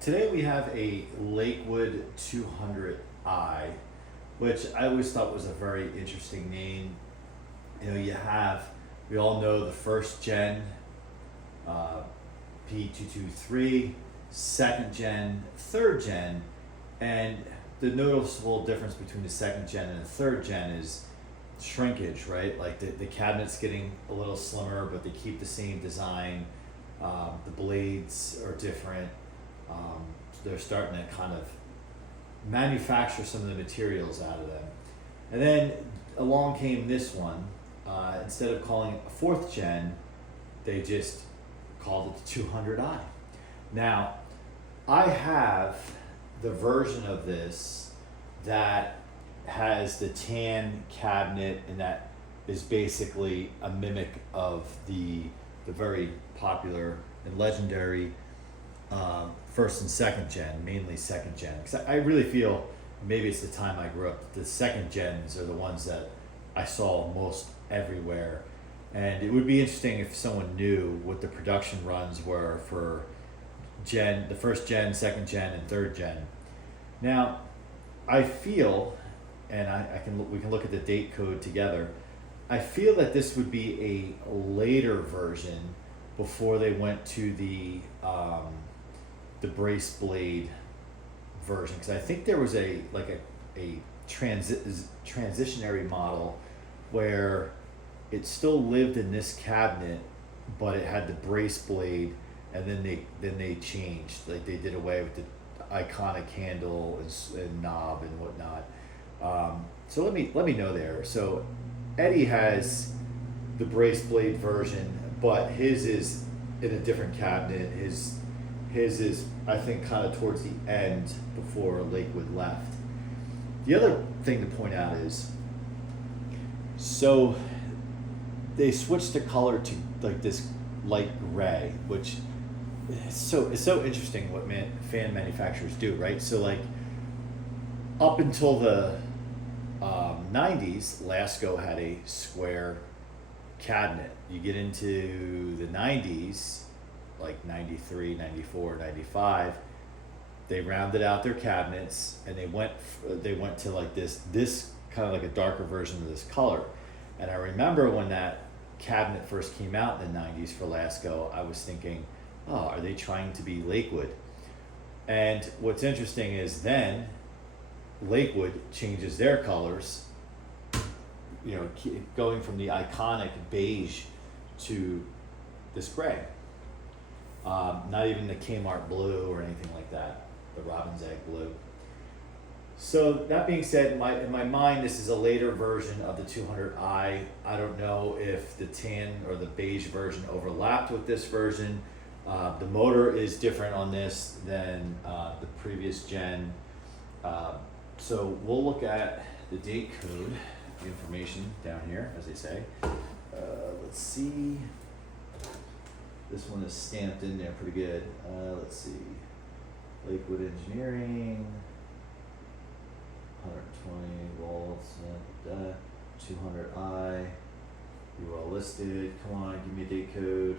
Today we have a Lakewood 200i, which I always thought was a very interesting name. You know, we all know the first gen uh, P223, second gen, third gen, and the noticeable difference between the second gen and the third gen is shrinkage, right? Like the cabinet's getting a little slimmer, but they keep the same design. The blades are different. They're starting to kind of manufacture some of the materials out of them. And then along came this one. Instead of calling it a fourth gen, they just called it the 200i. Now, I have the version of this that has the tan cabinet, and that is basically a mimic of the very popular and legendary first and second gen, mainly second gen. Because I really feel, maybe it's the time I grew up, the second gens are the ones that I saw most everywhere. And it would be interesting if someone knew what the production runs were for the first gen, second gen, and third gen. Now, I feel, and we can look at the date code together. I feel that this would be a later version before they went to the brace blade version, because I think there was a transitionary model where it still lived in this cabinet, but it had the brace blade, and then they changed. Like, they did away with the iconic handle and knob and whatnot. So let me know there. So Eddie has the brace blade version, but his is in a different cabinet. His is, I think, kind of towards the end before Lakewood left. The other thing to point out is, so they switched the color to like this light gray, which is so interesting what fan manufacturers do, right? So like up until the 90s, Lasko had a square cabinet. You get into the 90s, like 93, 94, 95, they rounded out their cabinets, and they went to like this kind of like a darker version of this color. And I remember when that cabinet first came out in the 90s for Lasko, I was thinking, oh, are they trying to be Lakewood? And what's interesting is then Lakewood changes their colors, you know, going from the iconic beige to this gray. Not even the Kmart blue or anything like that, the robin's egg blue. So that being said, in my mind, this is a later version of the 200i. I don't know if the tan or the beige version overlapped with this version. The motor is different on this than the previous gen. So we'll look at the date code information down here, as they say. Let's see. This one is stamped in there pretty good. Let's see. Lakewood Engineering, 120 volts, 200i. You all listed. Come on, give me a date code.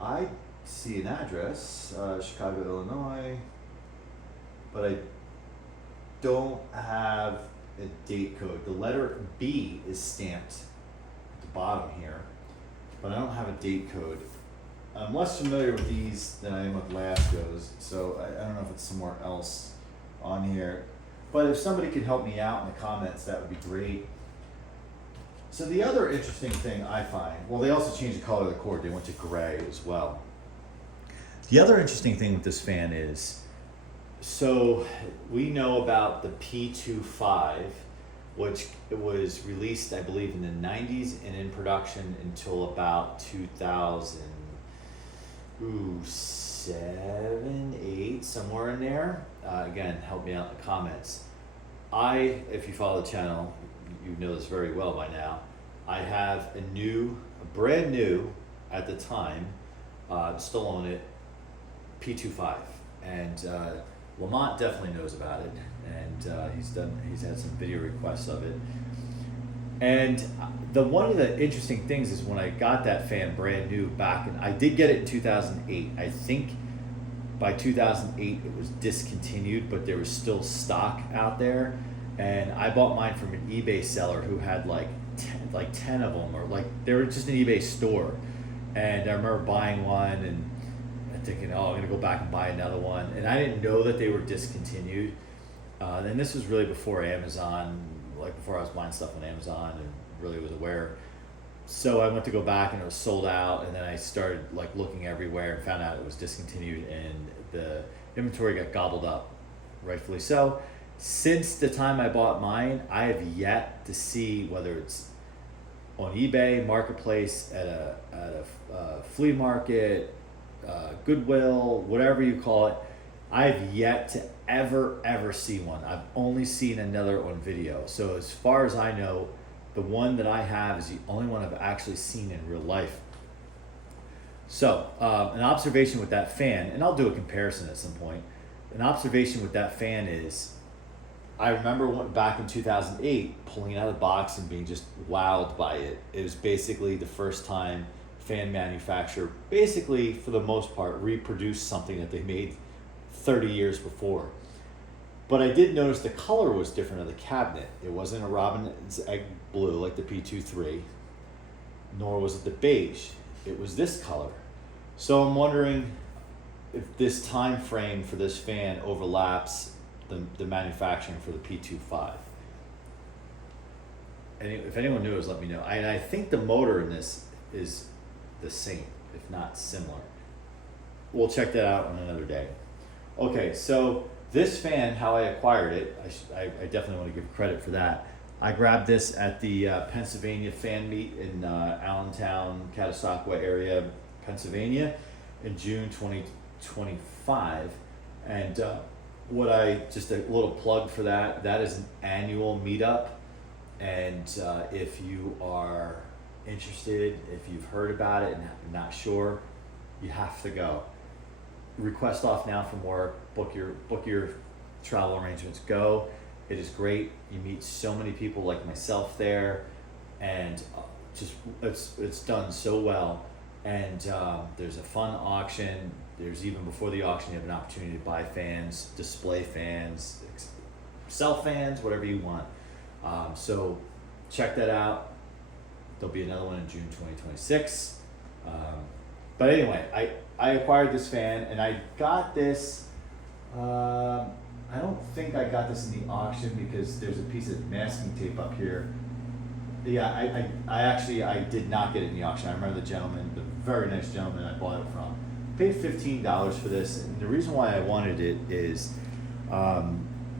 I see an address, Chicago, Illinois, but I don't have a date code. The letter B is stamped at the bottom here, but I don't have a date code. I'm less familiar with these than I am with Lasko's, so I don't know if it's somewhere else on here. But if somebody could help me out in the comments, that would be great. So the other interesting thing I find, well, they also changed the color of the cord. They went to gray as well. The other interesting thing with this fan is, so we know about the P25, which was released, I believe, in the 90s and in production until about 2007, 8, somewhere in there. Again, help me out in the comments. If you follow the channel, you know this very well by now. I have a brand new, at the time, still own it, P25, and Lamont definitely knows about it, and he's had some video requests of it. And one of the interesting things is when I got that fan brand new back, and I did get it in 2008. I think by 2008 it was discontinued, but there was still stock out there. And I bought mine from an eBay seller who had like 10 of them, or like they were just an eBay store. And I remember buying one and thinking, oh, I'm gonna go back and buy another one. And I didn't know that they were discontinued. And this was really before Amazon, like before I was buying stuff on Amazon and really was aware. So I went to go back and it was sold out, and then I started like looking everywhere and found out it was discontinued, and the inventory got gobbled up, rightfully so. Since the time I bought mine, I have yet to see, whether it's on eBay, Marketplace, at a flea market, Goodwill, whatever you call it, I've yet to ever see one. I've only seen another on video. So as far as I know, the one that I have is the only one I've actually seen in real life. So an observation with that fan, and I'll do a comparison at some point. An observation with that fan is, I remember back in 2008 pulling it out of the box and being just wowed by it. It was basically the first time fan manufacturer, basically for the most part, reproduced something that they made 30 years before. But I did notice the color was different of the cabinet. It wasn't a robin's egg blue like the P23, nor was it the beige. It was this color. So I'm wondering if this time frame for this fan overlaps the manufacturing for the P25. And if anyone knows, let me know. I think the motor in this is the same, if not similar. We'll check that out on another day. Okay, so this fan, how I acquired it, I definitely want to give credit for that. I grabbed this at the Pennsylvania fan meet in Allentown, Catasauqua area, Pennsylvania, in June 2025. And just a little plug for that is an annual meetup. And if you are interested, if you've heard about it and not sure, you have to go. Request off now from work, book your travel arrangements, go. It is great. You meet so many people like myself there, and just it's done so well. And there's a fun auction. There's, even before the auction, you have an opportunity to buy fans, display fans, sell fans, whatever you want. So check that out. There'll be another one in June 2026. But anyway, I acquired this fan, and I got this, I don't think I got this in the auction because there's a piece of masking tape up here. Yeah, I did not get it in the auction. I remember the very nice gentleman I bought it from. Paid $15 for this, and the reason why I wanted it is,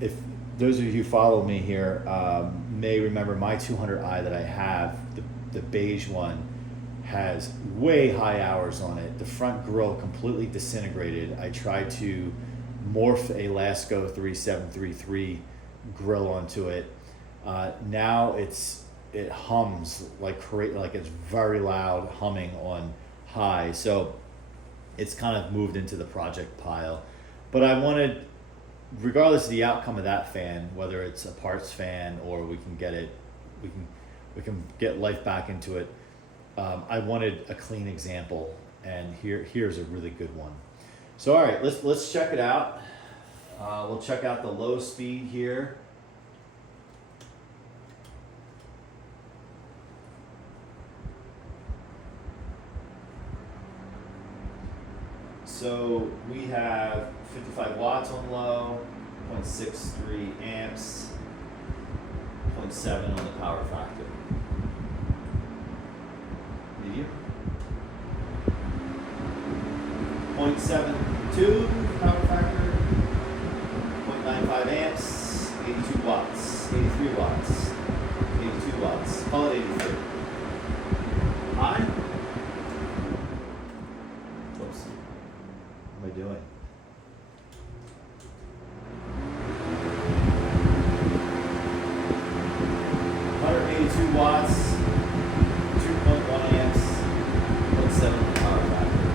if those of you who follow me here may remember my 200i that I have, the beige one, has way high hours on it. The front grille completely disintegrated. I tried to morph a Lasko 3733 grill onto it. Now it hums like it's very loud humming on high. So it's kind of moved into the project pile. But I wanted, regardless of the outcome of that fan, whether it's a parts fan or we can get life back into it, I wanted a clean example, and here's a really good one. So all right, let's check it out. We'll check out the low speed here. So we have 55 watts on low, 0.63 amps, 0.7 on the power factor. Medium. 0.72 power factor, 0.95 amps, 82 watts, 83 watts, 82 watts, call it 83. High? Whoops. What am I doing? Watts, 2.1 amps, 0.7 power factor.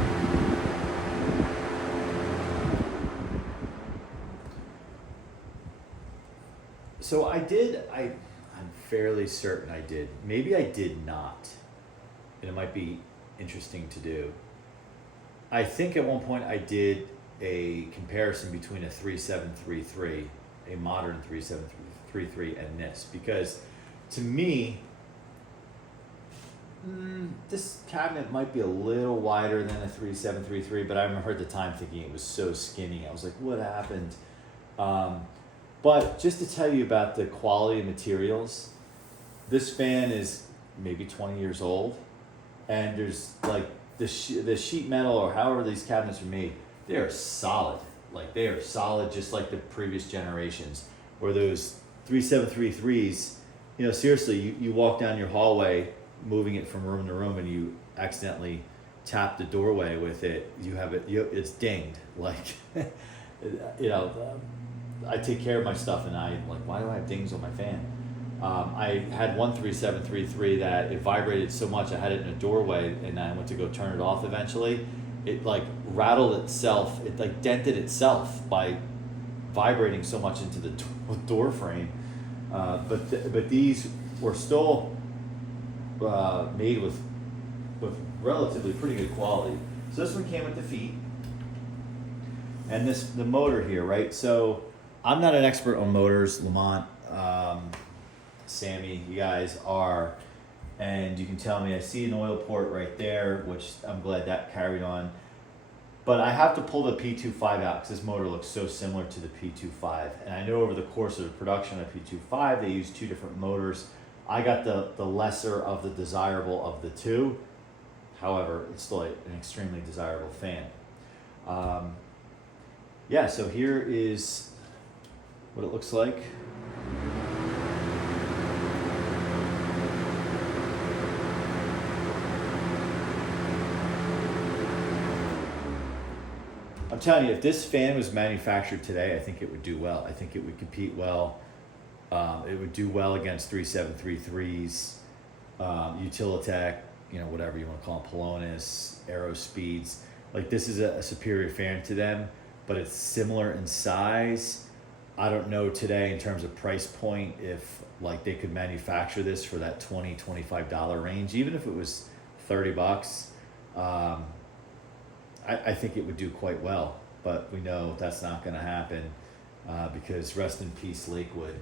So I'm fairly certain I did. Maybe I did not. And it might be interesting to do. I think at one point I did a comparison between a 3733, a modern 3733, and this, because to me, this cabinet might be a little wider than a 3733, but I remember at the time thinking it was so skinny. I was like, what happened? But just to tell you about the quality of materials, this fan is maybe 20 years old, and there's like the sheet metal, or however these cabinets are made, they are solid. Like, they are solid, just like the previous generations. Where those 3733s, you know, seriously, you walk down your hallway, moving it from room to room, and you accidentally tap the doorway with it, it's dinged. Like, you know, I take care of my stuff, and I'm like, why do I have dings on my fan? I had one 3733 that it vibrated so much, I had it in a doorway, and I went to go turn it off eventually. It like rattled itself, it like dented itself by vibrating so much into the door frame. But these were still made with relatively pretty good quality. So this one came with the feet, and the motor here, right? So I'm not an expert on motors. Lamont, Sammy, you guys are, and you can tell me. I see an oil port right there, which I'm glad that carried on. But I have to pull the P25 out because this motor looks so similar to the P25. And I know over the course of the production of P25, they use two different motors. I got the lesser of the desirable of the two. However, it's still an extremely desirable fan. Yeah, so here is what it looks like. I'm telling you, if this fan was manufactured today, I think it would do well. I think it would compete well. It would do well against 3733s, Utilitech, you know, whatever you want to call them, Polonus, Aerospeeds. Like, this is a superior fan to them, but it's similar in size. I don't know today in terms of price point if like they could manufacture this for that $20, $25 range, even if it was $30. I think it would do quite well, but we know that's not going to happen because rest in peace, Lakewood.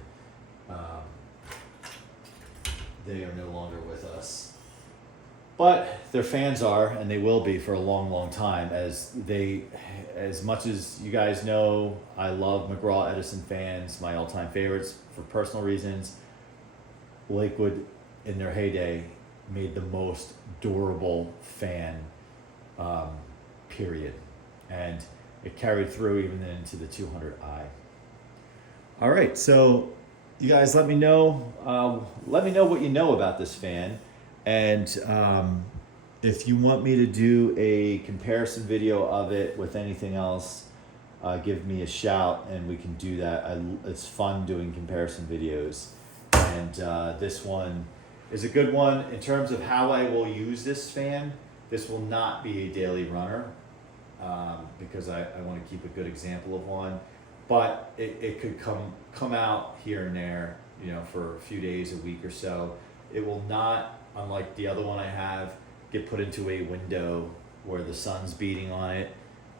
They are no longer with us. But their fans are, and they will be for a long, long time, as much as you guys know, I love McGraw Edison fans, my all-time favorites for personal reasons. Lakewood, in their heyday, made the most durable fan, period. And it carried through even into the 200i. All right, so you guys let me know what you know about this fan. And if you want me to do a comparison video of it with anything else, give me a shout and we can do that. It's fun doing comparison videos. And this one is a good one. In terms of how I will use this fan, this will not be a daily runner because I want to keep a good example of one. But it could come out here and there, you know, for a few days, a week or so. It will not, unlike the other one I have, get put into a window where the sun's beating on it.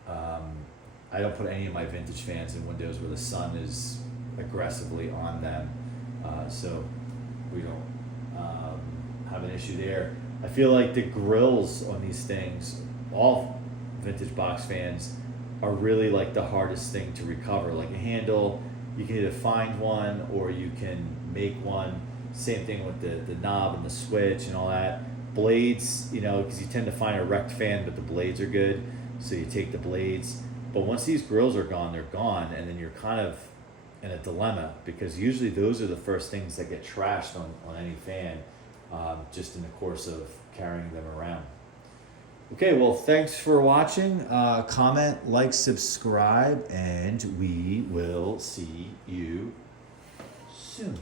I don't put any of my vintage fans in windows where the sun is aggressively on them, so we don't have an issue there. I feel like the grills on these things, all vintage box fans, are really like the hardest thing to recover. Like a handle, you can either find one or you can make one. Same thing with the knob and the switch and all that. Blades, you know, because you tend to find a wrecked fan, but the blades are good, so you take the blades. But once these grills are gone, they're gone, and then you're kind of in a dilemma, because usually those are the first things that get trashed on any fan, just in the course of carrying them around. Okay, well, thanks for watching. Comment, like, subscribe, and we will see you soon.